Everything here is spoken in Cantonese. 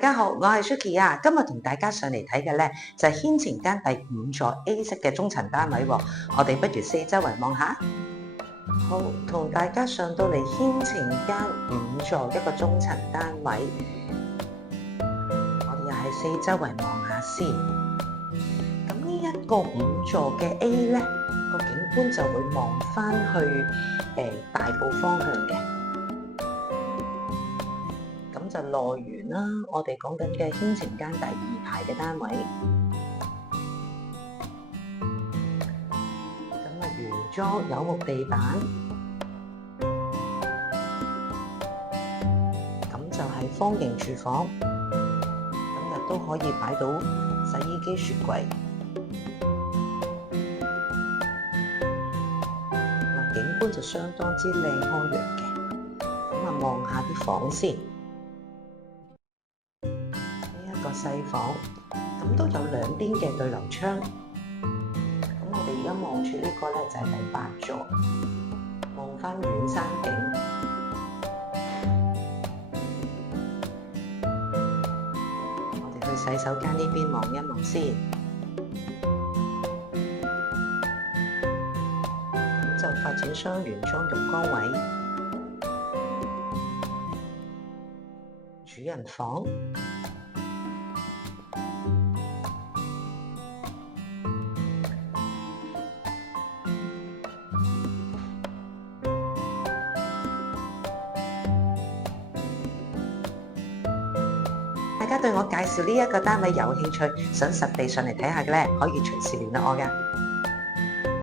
大家好，我係 Suki 啊，今日同大家上嚟睇嘅咧就係軒晴間第5座 A 式嘅中層單位喎，我哋不如四周圍望下。好，同大家上到嚟軒晴間5座一個中層單位，我哋又係四周圍望下先。咁呢一個5座嘅 A 咧，個景觀就會望翻去大埔方向嘅。咁就內園啦，我哋講緊嘅軒晴間第2排嘅單位，咁啊原裝有木地板，咁就係方形廚房，咁亦都可以擺到洗衣機、雪櫃。嗱，景觀就相當之靚開揚嘅，咁啊望下啲房先。細房咁都有兩邊嘅對流窗，咁我哋而家望住呢個咧就係第8座，望翻遠山景。我哋去洗手間呢邊望一望先，咁就發展商原裝浴缸位、主人房。大家對我介紹呢一個單位有興趣，想實地上嚟睇下嘅咧，可以隨時聯絡我㗎。